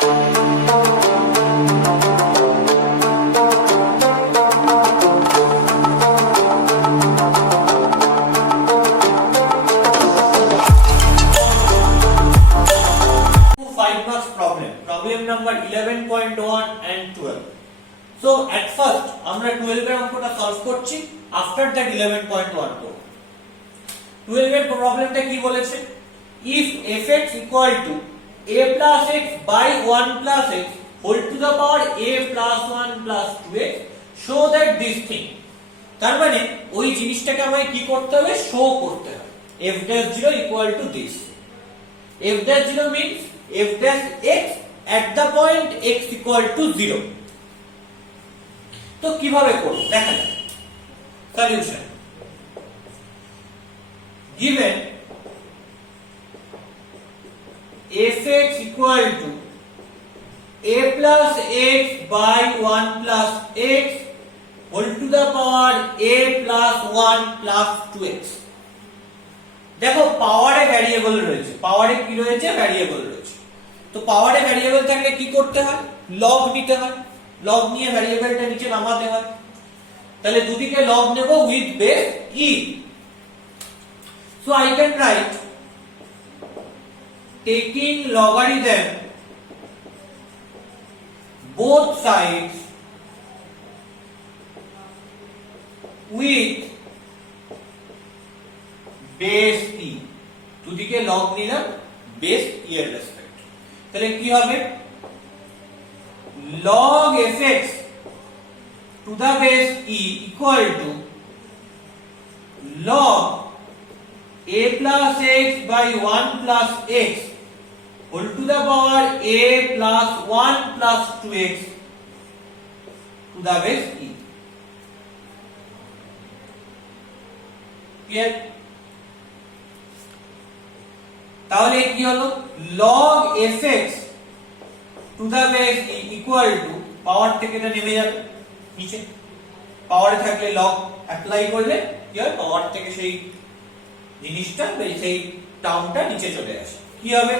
Problem number 11.1 and 12. So at first আমরা 12 এর অঙ্কটা সলভ করছি, after that 11.1 করব। 12 এর প্রবলেমটা কি বলেছে? If fx equal to a plus x by 1 plus x whole to the power a plus 1 plus 2x show that this thing, তার মানে ওই জিনিসটাকে আমায় কি করতে হবে? শো করতে হবে। f dash 0 equal to this. f dash 0 means f dash x at the point x equal to 0. তো কিভাবে করব দেখা যাক। Solution, given fx equal to a plus x by 1 plus x whole to the power a plus 1 plus 2x. দেখো পাওয়ারে variable রয়েছে, পাওয়ারে কি রয়েছে? ভ্যারিয়েবল রয়েছে। তো পাওয়ারে ভ্যারিয়েবল থাকলে কি করতে হয়? লগ নিতে হয়, লগ নিয়ে ভ্যারিয়েবলটা নিচে নামাতে হয়। তাহলে দুদিকে লগ নেব with base e, so I can write taking logarithm both sides with base e, দুদিকে লগ নিলাম বেস e এর রেসপেক্ট। তাহলে কি হবে? log fx to the base e equal to log a plus x by 1 plus x whole to the power a plus 1 plus 2x to the base e. Clear? তাহলে কি হলো? log fx to the base e equal to, পাওয়ার থেকে এটা নেমে যাবে নিচে, পাওয়ারে থাকলে log অ্যাপ্লাই করলে কি হয়? পাওয়ার থেকে সেই জিনিসটা সেই টার্মটা নিচে চলে আসে। কি হবে?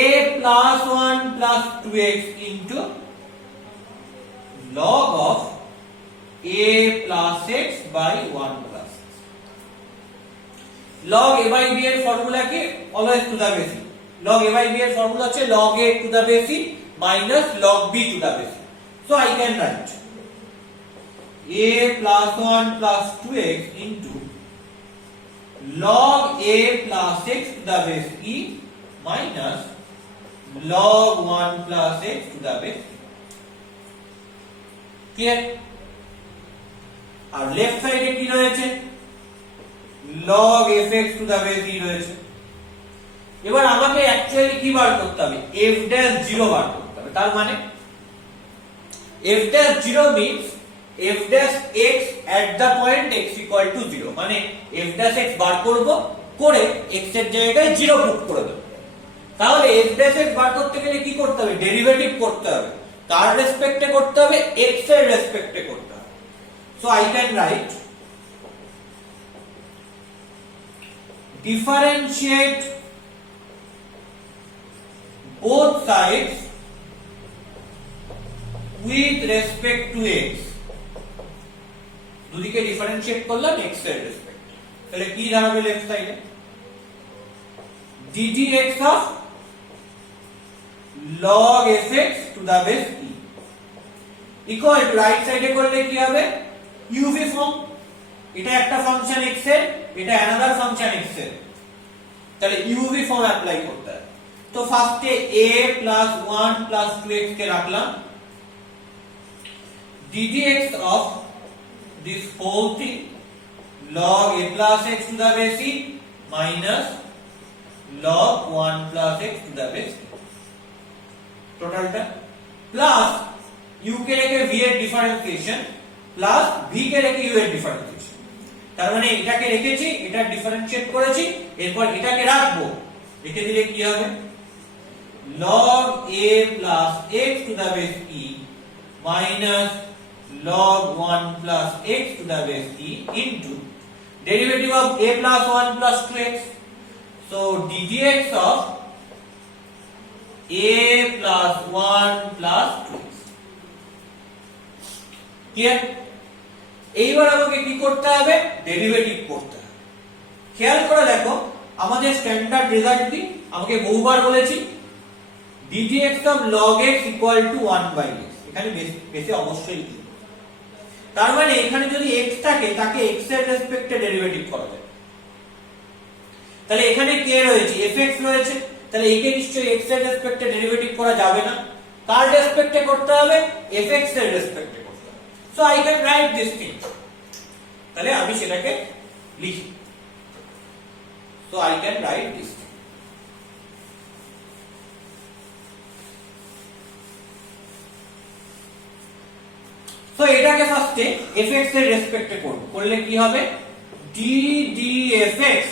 a plus 1 plus 2x into log of a plus x by 1 plus x. log a by b এর ফর্মুলা কি? always to the base e. log a by b এর ফর্মুলা হচ্ছে log a to the base e minus log b to the base e. So I can write a plus 1 plus 2x into log a plus x to the base e minus log 1 plus x to the base e. Clear? আর left সাইডে কি রয়েছে? log fx to the base e রয়েছে। এবার আমাকে actually কি বার করতে হবে? f dash 0 বার করতে হবে। তার মানে f dash 0 means f dash x at the point x equal to 0, মানে f dash x বার করব, করে x এর জায়গায় 0 পুট করে দেব। তাহলে f dash x বার করতে গেলে কি করতে হবে? ডেরিভেটিভ করতে হবে। কার রেসপেক্টে করতে হবে? x এর রেসপেক্টে করতে হবে। So I can write differentiate both sides with respect to x. দুদিকে ডিফারেন্সিয়েট করলাম x এর রেসপেক্ট। তাহলে কি দাঁড়াবে লেফট সাইডে? ddx of log fx to the base e equal to, right সাইডে করলে কি হবে? uv ফর্ম, এটা একটা ফাংশন x এর, এটা অ্যানাদার ফাংশন x এর, তাহলে uv ফর্ম অ্যাপ্লাই করতে হবে। তো ফার্স্টে a plus 1 plus 2x কে রাখলাম, ddx of this whole thing log a plus x to the base e minus log 1 plus x to the base e, টোটালটা plus u কে রেখে v এর differentiation plus v কে রেখে u এর differentiation. তার মানে এটাকে রেখেছি, এটা ডিফারেন্সিয়েট করেছি, এরপর এটাকে রাখবো, রেখে দিলে কি হবে? log a plus x to the base e minus log 1 plus x to the base e into derivative of a plus 1 plus 2x. So ddx of a plus 1 plus 2x। Clear? এইবার আমাকে কি করতে হবে? Derivative করতে হবে। খেয়াল করে দেখো আমাদের স্ট্যান্ডার্ড রেজাল্ট কি? আমাকে বহুবার বলেছি ddx of log x equal to 1 by x। এখানে বেশি অবশ্যই কি, তার মানে এখানে যদি x থাকে তাকে x এর রেসপেক্টে ডেরিভেটিভ করা যায়। তাহলে এখানে কে রয়েছে? fx রয়েছে, তাহলে একে নিশ্চয়ই x এর রেসপেক্টে ডেরিভেটিভ করা যাবে না। কার রেসপেক্টে করতে হবে? fx এর রেসপেক্টে করতে হবে। So I can write this thing. তাহলে আমি সেটাকে লিখি। So I can write this thing. So এটাকে ফার্স্টে fx এর রেসপেক্টে করব। করলে কি হবে? d dfx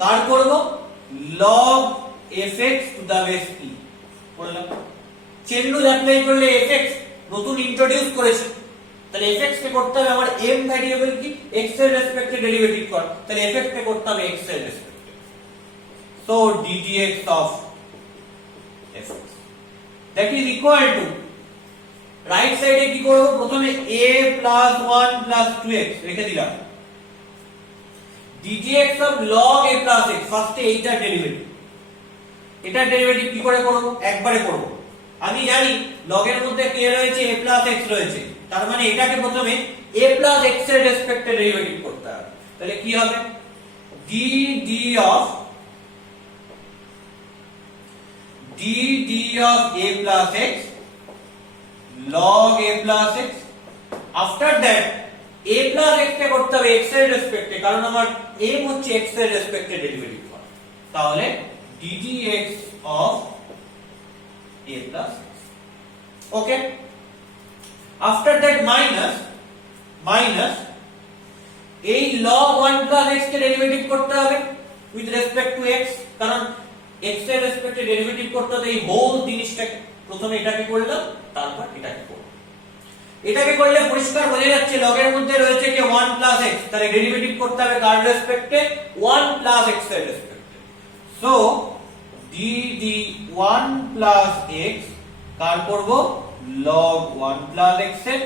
কার করব? log fx to the base e করলাম। চেন রুল অ্যাপ্লাই করলে fx নতুন ইন্ট্রোডিউস করেছে, তাহলে fx কে করতে হবে আমার m ভ্যারিয়েবল কি x এর রেসপেক্টে ডেরিভেটিভ কর, তাহলে fx কে করতে হবে x এর রেসপেক্টে। So ddx of fx that is equal to right সাইডে কি করব? প্রথমে a plus 1 plus 2x রেখে দিলাম, ddx of log a plus x ফার্স্টে এইটার ডেরিভেটিভ। এটার ডেরিভেটিভ কি করে করব? একবারে করব। আমি জানি log এর মধ্যে কে রয়েছে? a plus x রয়েছে, তার মানে এটাকে প্রথমে a plus x এর রেসপেক্টে ডেরিভেটিভ করতে হবে। তাহলে কি হবে? dd of a plus x log a plus x। after that a plus x কে করতে হবে x এর রেসপেক্টে, কারণ আমার m হচ্ছে x এর রেসপেক্টে ডেরিভেটিভ করা। তাহলে ddx of a plus x। Okay, after that minus এই log 1 plus x কে ডেরিভেটিভ করতে হবে with respect to x, কারণ x এর রেসপেক্টে ডেরিভেটিভ করতে হবে এই হোল জিনিসটাকে। প্রথমে এটাকে করলাম, তারপর এটাকে করলাম। এটাকে করলে পরিষ্কার বোঝা যাচ্ছে log এর মধ্যে রয়েছে কি 1 plus x, তাহলে ডেরিভেটিভ করতে হবে কার রেসপেক্টে? 1 plus x এর রেসপেক্টে। সো dd 1 plus x কার করব? log 1 plus x এর।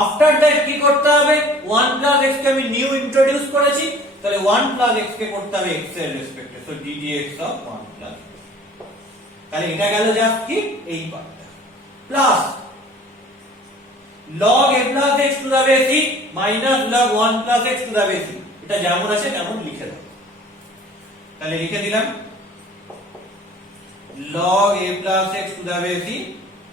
আফটার দ্যাট কি করতে হবে? 1 plus x কে আমি নিউ ইন্ট্রোডিউস করেছি, তাহলে 1 plus x কে করতে হবে x এর রেসপেক্টে। So ddx of 1 plus x। তাহলে এটা গেল জাস্ট কি এই পার্টটা, plus log a plus x to the base e minus log 1 plus x to the base e। এটা যেমন আছে তেমন লিখে দাও। তাহলে লিখে দিলাম log a plus x to the base e।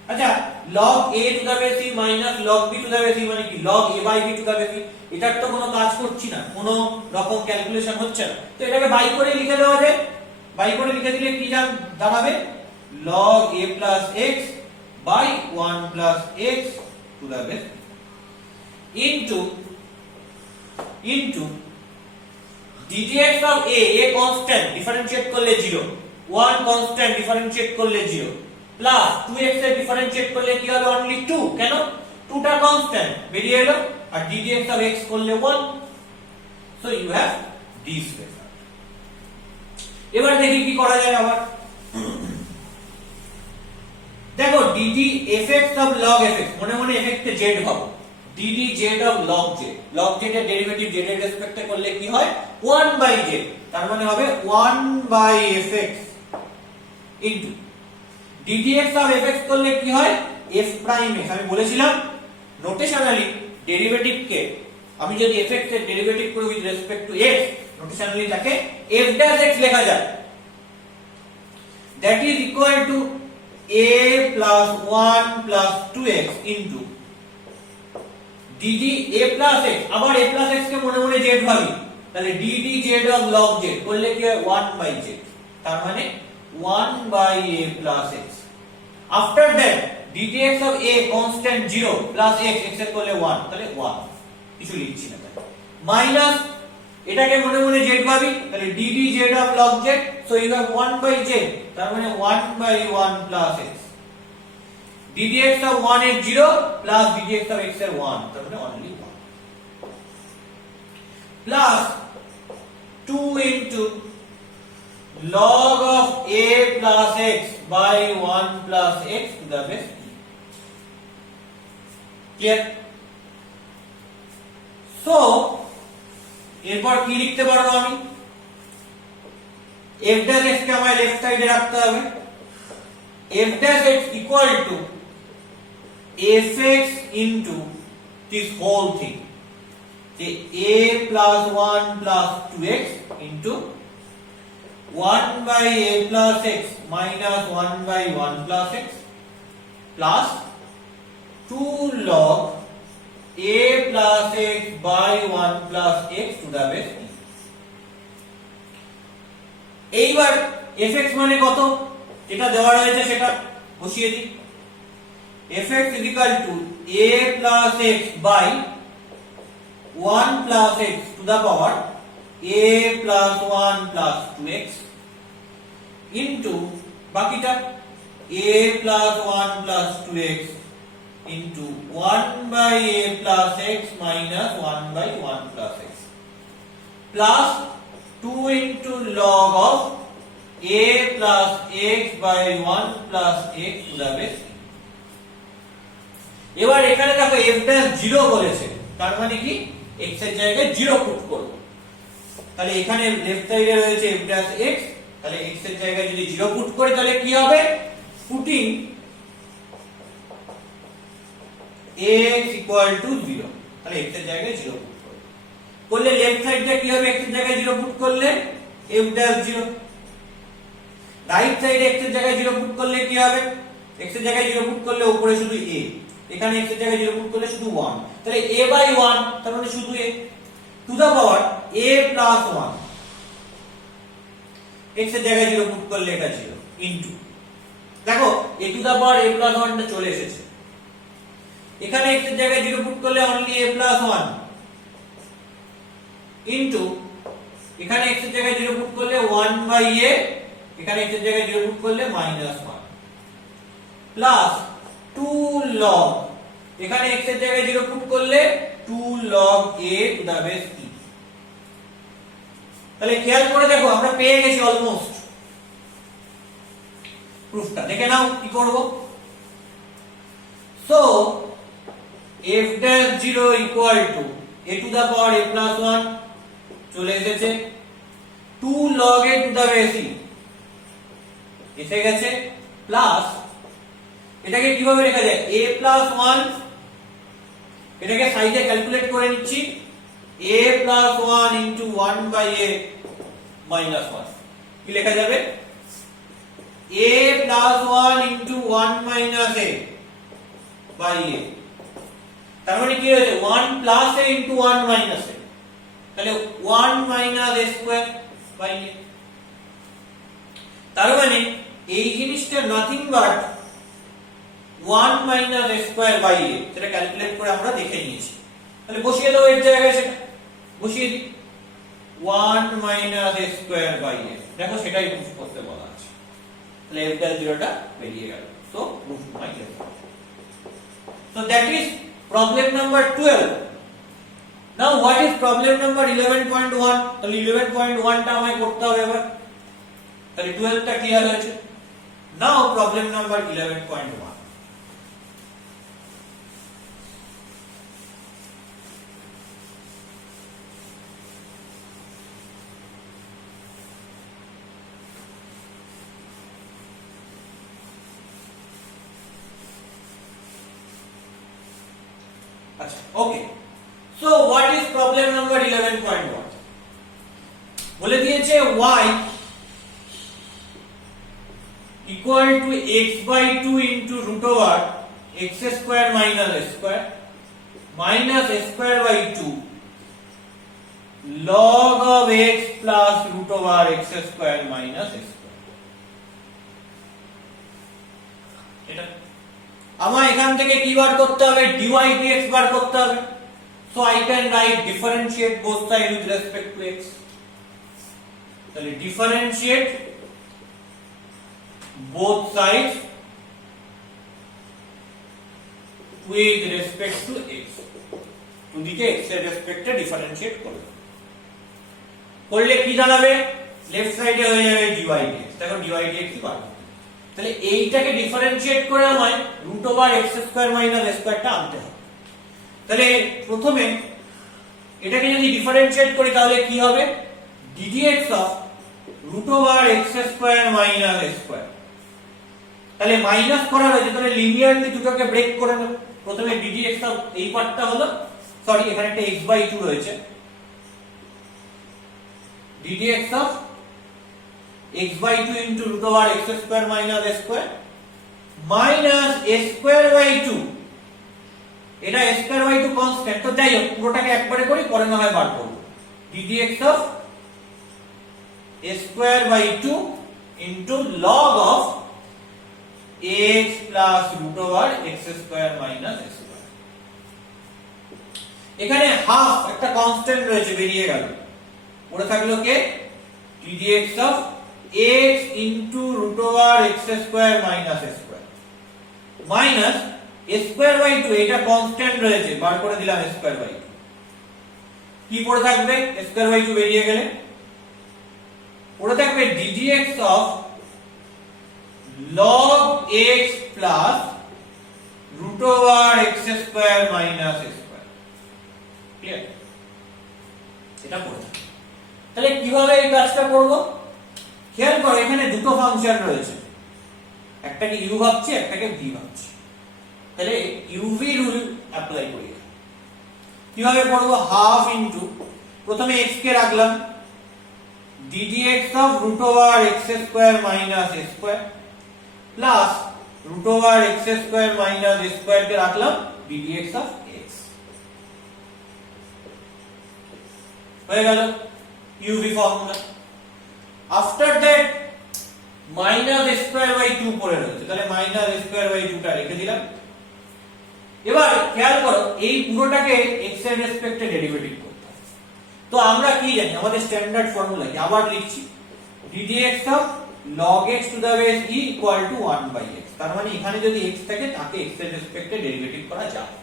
আচ্ছা, log a to the base e minus log b to the base e মানে কি? log a by b to the base e। এটার তো কোনো কাজ করছি না, কোনো রকম ক্যালকুলেশন হচ্ছে না, তো এটাকে বাই করে লিখে দেওয়া যায়। বাই করে লিখে দিলে কি দাঁড়াবে? log a plus x by 1 plus x to the base into ddx of a constant differentiate করলে 0, 1 constant ডিফারেন্সিয়েট করলে 0, প্লাস 2x এর ডিফারেন্সিয়েট করলে কি হবে? only 2। কেন? 2 টা কনস্ট্যান্ট বেরিয়ে এলো, আর ddx of x করলে 1। So you have this result. এবার দেখি কি করা যায় আবার। দেখো dd fx of log fx, মনে মনে fx কে z ভাবো, dd z of log z। log z এর ডেরিভেটিভ z এর রেসপেক্টে করলে কি হয়? 1 by z, তার মানে হবে 1 by fx into ddx of fx করলে কি হয়? f prime x। আমি বলেছিলাম নোটেশনালি ডেরিভেটিভ কে আমি যদি fx এর ডেরিভেটিভ করি উইথ রেসপেক্ট টু x, নোটেশনালি তাকে f dash x লেখা যায়। that is equal to a plus 1 plus 2x into dd a plus x। আবার a plus x কে মনে মনে z ভাবি, তাহলে dd z of log z করলে কি হয়? 1 by z, তার মানে 1 by a plus x। after that ddx of a constant 0 plus x, x এর করলে 1, তাহলে 1, কিছু লিখছি না। তাহলে মাইনাস এটাকে মনে মনে z ভাবি, তাহলে dd z of log z, so you have 1 by z, তার মানে 1 by 1 plus x। ddx of 1 এর 0 plus ddx of x এর 1, তার মানে only 1, plus 2 into log of a plus x by 1 plus x to the base e. Clear? So এরপর কি লিখতে পারবো আমি, f dash x কে আমায় লেফট সাইডে রাখতে হবে, f dash x equal to fx into this whole thing, a plus 1 plus 2x into 1 by a plus x minus 1 by 1 plus x plus 2 log a plus x by 1 plus x to the base e. এইবার fx মানে কত যেটা দেওয়া রয়েছে সেটা বসিয়ে দিই, fx is equal to a plus x by 1 plus x to the power a plus 1 plus 2x into বাকিটা a plus 1 plus 2x into 1 by a plus x minus 1 by 1 plus x plus 2 into log of a plus x by 1 plus x to the base. এবার এখানে দেখো f dash 0 বলেছে, তার মানে কি x এর জায়গায় 0 পুট করব, তাহলে এখানে লেফট সাইডে রয়েছে f dash x, তাহলে x এর জায়গায় যদি 0 পুট করি তাহলে কি হবে, পুটিং x equal to 0, তাহলে x এর জায়গায় 0 পুট করলে লেফট সাইডটা কি হবে, x এর জায়গায় 0 পুট করলে f dash 0, রাইট সাইডে x এর জায়গায় 0 পুট করলে কি হবে, x এর জায়গায় 0 পুট করলে উপরে শুধু a, এখানে x এর জায়গায় 0 পুট করলে শুধু 1, তাহলে a by 1 তার মানে শুধু a to the power a plus 1, x এর জায়গায় 0 পুট করলে এটা 0 ইনটু, দেখো a to the power a plus 1 টা চলে এসেছে, এখানে x এর জায়গায় 0 পুট করলে অনলি a plus 1 ইনটু, এখানে x এর জায়গায় 0 পুট করলে 1 by a, এখানে x এর জায়গায় 0 পুট করলে minus 1 প্লাস 2 log, এখানে x এর জায়গায় 0 পুট করলে 2 log a to the base e। তাহলে খেয়াল করে দেখো আমরা পেয়ে গেছি অলমোস্ট, প্রুফটা দেখে নাও কি করব। So f dash 0 equal to a to the power a plus 1 চলে এসেছে, 2 log a to the base e এসে গেছে, প্লাস এটাকে কিভাবে লেখা যায়, a plus 1, এটাকে সাইডে ক্যালকুলেট করে নিচ্ছি, a plus 1 into 1 by a minus 1 কি লেখা যাবে, a plus 1 into 1 minus a by a, তার মানে কি হয়েছে 1 plus a into 1 minus a, তাহলে 1 minus a square by a, তার মানে এই জিনিসটা nothing but 1 minus a square by a, সেটা ক্যালকুলেট করে আমরা দেখে নিয়েছি, তাহলে বসিয়ে দাও এর জায়গায়, সেটা বসিয়ে দিই 1 minus a square by a, দেখো সেটাই প্রুফ করতে বলা আছে, তাহলে f dash 0 টা বেরিয়ে গেল, সো প্রুফ মাই গেল। So that is problem number 12. Now what is problem number 11.1? তাহলে 11.1 টা আমায় করতে হবে এবার, তাহলে 12 টা ক্লিয়ার হয়েছে। Now problem number 11.1. Okay, so what is problem number 11.1? বলে দিয়েছে y equal to x by 2 into root over x square minus a square minus a square by 2 log of x plus root over x square minus a square. এটা আমার এখান থেকে কি বার করতে হবে, dy dx বার করতে হবে, so I can write differentiate both sides with respect to x, তাহলে differentiate both sides with respect to x, দুদিকে x এর রেসপেক্টে ডিফারেন্সিয়েট করবে, করলে কি দাঁড়াবে লেফট সাইডে হয়ে যাবে dy dx। দেখো dy dx কি পাবো, তাহলে এইটাকে ডিফারেন্সিয়েট করে আমায় √x² - a² টা আনতে হবে। তাহলে প্রথমে এটাকে যদি ডিফারেন্সিয়েট করি তাহলে কি হবে, ddx √x² - a²। তাহলে মাইনাস করা হয়েছে, তাহলে লিনিয়ারলি দুটোকে ব্রেক করে নেব। প্রথমে ddx এই পার্টটা হলো, সরি এখানে একটা x/2 রয়েছে, ddx x/2 into √x² - a² minus a²/2, এটা a²/2 কনস্ট্যান্ট, তো যাই হোক পুরোটাকে একবারে করি, পরে না হয় বার করব। ddx a²/2 into log of x plus √x² - a²। এখানে হাফ একটা কনস্ট্যান্ট রয়েছে, বেরিয়ে গেল, পড়ে থাকলো কে, ddx x into √x² - a² minus a²/2, এটা কনস্ট্যান্ট রয়েছে, বার করে দিলাম a²/2, কি পড়ে থাকবে, a²/2 বেরিয়ে গেলে পড়ে থাকবে ddx log x plus √x² - a²। Clear, এটা পড়ে থাকবে। তাহলে কিভাবে এই কাজটা করব, খেয়াল করো এখানে দুটো ফাংশন রয়েছে, একটাকে u ভাবছি, একটাকে v ভাবছি। তাহলে uv রুল অ্যাপ্লাই করি। কিভাবে করব, হাফ ইনটু, প্রথমে x কে রাখলাম, ddx √x² - a² plus √x² - a² কে রাখলাম ddx x, হয়ে গেল uv formula. After that minus a²/2 পড়ে রয়েছে, তাহলে মাইনাস a²/2 টা রেখে দিলাম। এবার খেয়াল করো এই পুরোটাকে x এর রেসপেক্টে ডেরিভেটিভ করতে হবে। তো আমরা কি জানি, আমাদের স্ট্যান্ডার্ড ফর্মুলা কি, আবার লিখছি, ddx log x to the base e equal to 1/x। তার মানে এখানে যদি x থাকে তাকে x এর রেসপেক্টে ডেরিভেটিভ করা যায়,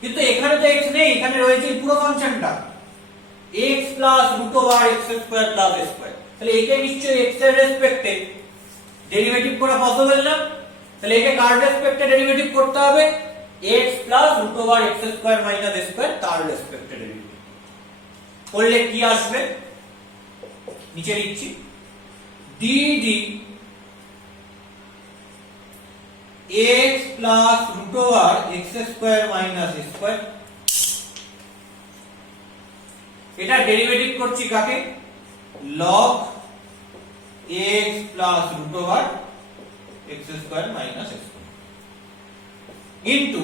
কিন্তু এখানে তো x নেই, এখানে রয়েছে এই পুরো ফাংশনটা x plus √x² plus a²। তাহলে একে নিশ্চয়ই x এর রেসপেক্টে ডেরিভেটিভ করা পসিবল না, তাহলে একে কার রেসপেক্টে ডেরিভেটিভ করতে হবে, x plus √x² - a² তার রেসপেক্টে ডেরিভেটিভ করলে কি আসবে, নিচে লিখছি, dd x plus √x² - a²। এটা ডেরিভেটিভ করছি কাকে, log x plus √x² - a² into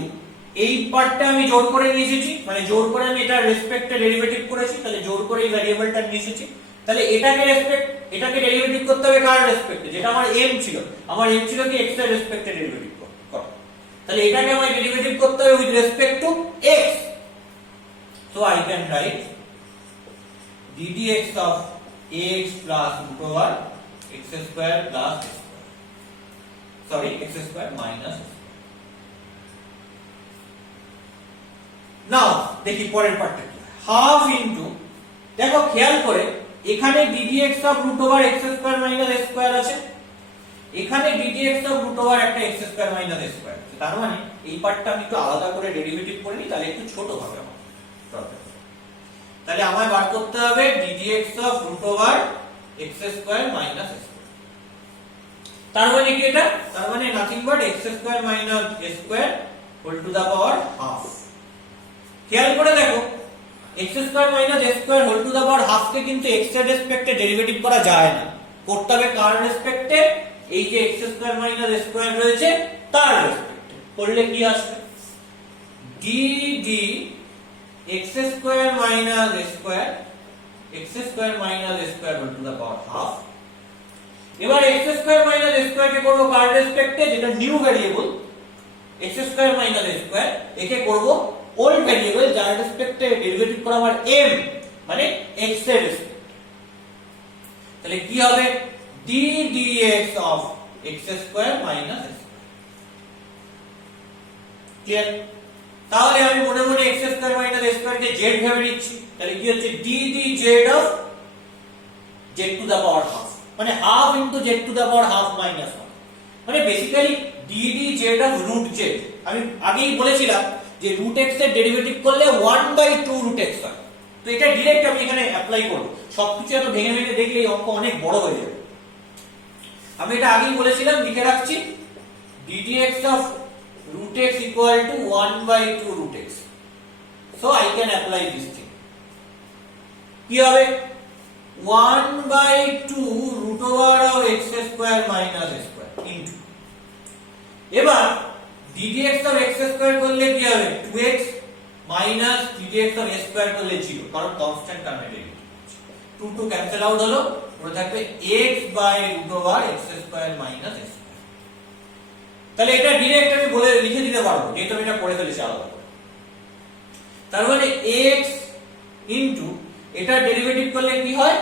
এই পার্টটা আমি জোর করে নিয়ে এসেছি, মানে জোর করে আমি এটা রেসপেক্টে ডেরিভেটিভ করেছি, তাহলে জোর করে এই ভ্যারিয়েবলটা নিয়ে এসেছি। তাহলে এটাকে ডেরিভেটিভ করতে হবে কার রেসপেক্টে, যেটা আমার m ছিল, আমার m ছিল কি x এর রেসপেক্টে ডেরিভেটিভ করা, তাহলে এটাকে আমায় ডেরিভেটিভ করতে হবে with respect to x। So I can write ddx x plus √x² plus sorry x² minus a²। নাও দেখি পরের পার্টটা কি, হাফ ইনটু, দেখো খেয়াল করে এখানে ddx √x² - a² আছে, এখানে ddx একটা x² - a², তার মানে এই পার্টটা আমি একটু আলাদা করে ডেরিভেটিভ করে নিই, তাহলে একটু ছোট হবে আমার দরকার। তাহলে আমায় বার করতে হবে ddx √x² - a²। তার মানে কি এটা, তার মানে nothing but x² - a² whole to the power half. খেয়াল করে দেখো x² - a² whole to the power half কে কিন্তু x এর রেসপেক্টে ডেরিভেটিভ করা যায় না, করতে হবে কার রেসপেক্টে, এই যে x² - a² রয়েছে তার রেসপেক্টে, করলে কি আসবে, dd x² - a² x² - a² whole to the power half. এবার x² - a² কে করব কার রেসপেক্টে, যেটা নিউ ভ্যারিয়েবল x² - a², একে করব ওল্ড ভ্যারিয়েবল যার রেসপেক্টে ডেরিভেটিভ করা আমার m, মানে x এর রেসপেক্টে। তাহলে কি হবে, ddx x² - a²। ক্লিয়ার, তাহলে আমি মনে মনে x² - a² কে z ভেবে নিচ্ছি, তাহলে কি হচ্ছে ddz z to the power half, মানে half into z to the power half minus 1, মানে basically ddz of root z। আমি আগেই বলেছিলাম যে রুট x এর ডেরিভেটিভ করলে 1/2 রুট x হয়, তো এটা ডাইরেক্ট আমি এখানে অ্যাপ্লাই করব। সবকিছু এত ভেঙে ভেঙে দেখলে এই অঙ্ক অনেক বড় হয়ে যাবে। আমি এটা আগেই বলেছিলাম, লিখে রাখছি ddx of root x equal to 1/2 root x, so I can apply this thing। কি হবে 1/2 root over of x square minus a square into, এবার ddx of x square করলে কি হবে 2x minus ddx of a square করলে 0, কারণ constant টার্মে derivative 2 2 cancel out হলো, পড়ে থাকবে x by root over x square minus a square। তাহলে এটা ডাইরেক্ট আমি বলে লিখে দিতে পারবো, যেহেতু আমি এটা পড়ে ফেলেছি আলাদা করে। তার মানে x ইনটু এটা ডেরিভেটিভ করলে কি হয়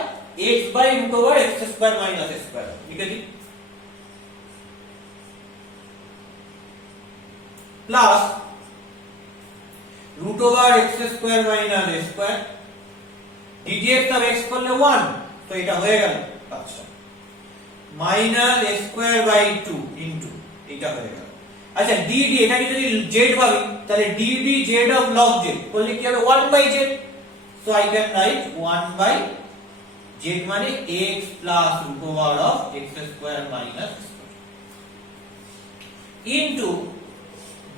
x by root over x square minus a square, লিখে দিই, plus root over x square minus a square, ddx of x করলে 1, তো এটা হয়ে গেল। আচ্ছা, minus a square by 2 into এটা হয়ে গেল। আচ্ছা dd, এটাকে যদি z ভাবি তাহলে dd z of log z করলে কি হবে 1/z, so I can write 1/z মানে x plus root over of x square minus square into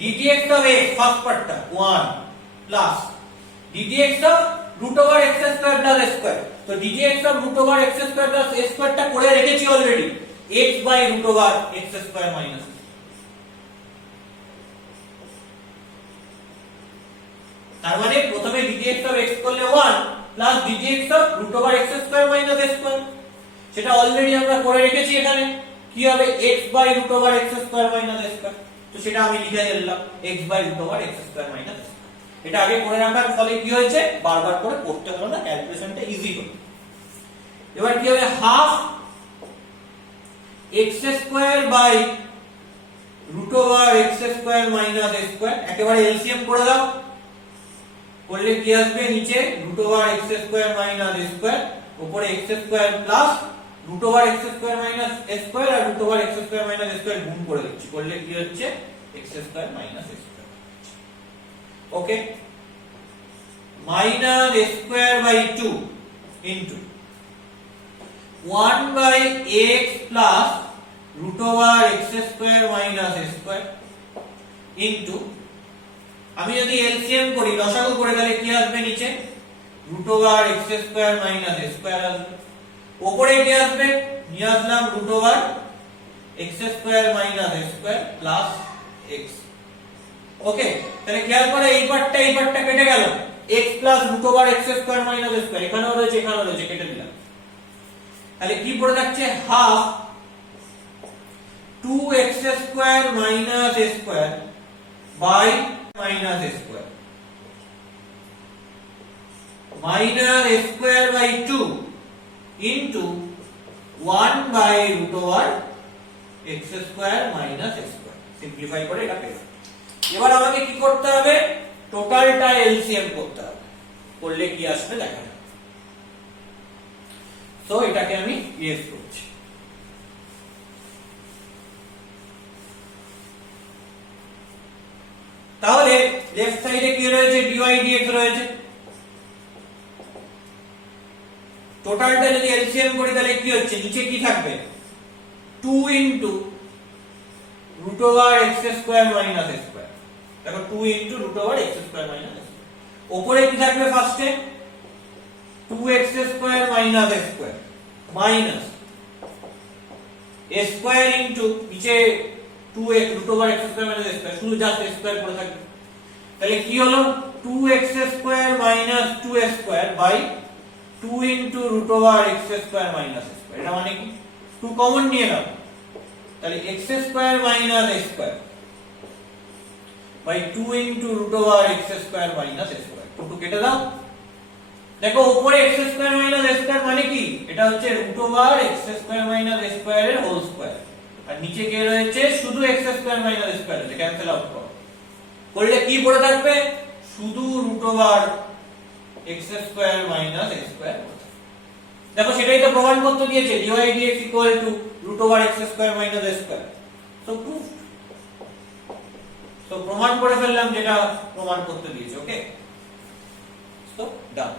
ddx of x first পার্টটা 1 plus ddx of root over x square plus a square, তো ddx of root over x square plus a square টা করে রেখেছি already, x by root over x square minus, তার মানে প্রথমে ddx of x করলে 1 plus ddx of root over x square minus a square, সেটা already আমরা করে রেখেছি এখানে, কি হবে x by root over x square minus a square, তো সেটা আমি লিখে দিলাম x by root over x square minus a square। এটা আগে করে রাখার ফলে কি হয়েছে, বারবার করে করতে হলো না, ক্যালকুলেশনটা ইজি হলো। এবার কি হবে half x square by root over x square minus a square, একেবারে এলসিএম করে দাও, করলে কি আসবে নিচে root over x square minus a square, উপরে x square plus root over x square minus a square R root over x square minus a square গুণ করে দিচ্ছি, করলে কি হচ্ছে x square minus a square। Okay, minus a square by 2 into 1 by x plus root over x square minus a square into, আমি যদি LCM করি লসাগু করে তাহলে কি আসবে নিচে root over x square minus a square আসবে, উপরে কি আসবে নিয়ে আসলাম root over x square minus a square plus x। ওকে, তাহলে খেয়াল করে এই পার্টটা কেটে গেল, x plus root over x square minus a square এখানেও রয়েছে এখানেও রয়েছে, কেটে দিলাম, তাহলে কি পড়ে থাকছে half 2x square minus a square by minus a square minus a square by 2 into 1 by root over x square minus a square, simplify করে এটা পেলাম। এবার আমাকে কি করতে হবে, টোটালটা এলসিএম করতে হবে, করলে কি আসবে দেখা যাবে। সো এটাকে আমি ইয়েস করছি, তাহলে লেফট সাইডে কি রয়েছে dy dx রয়েছে, টোটালটা যদি এলসিএম করি তাহলে কি হচ্ছে নিচে কি থাকবে 2 into root over x square minus a square, দেখো 2 into root over x square minus a square, উপরে কি থাকবে ফার্স্টে 2x square minus a square minus a square into নিচে 2x root over x square minus a square, শুধু just a square পড়ে থাকবে, তাহলে কি হলো 2x square minus 2a square by 2 into root over x square minus a square, এটা মানে কি 2 কমন নিয়ে নাও, তাহলে x square minus a square by 2 into root over x square minus a square, 2 কেটে দাও, দেখো উপরে x square minus a square মানে কি এটা হচ্ছে root over x square minus a square এর হোল স্কয়ার, আর নিচে কি রয়েছে শুধু x square minus a square, এটা ক্যান্সেল আউট করো, করলে কি পড়ে থাকবে শুধু root over x square minus a square, দেখো সেটাই তো প্রমাণ করতে দিয়েছে dy dx equal to root over x square minus a square. So proved. So প্রমাণ করে ফেললাম যেটা প্রমাণ করতে দিয়েছে, ওকে? So done.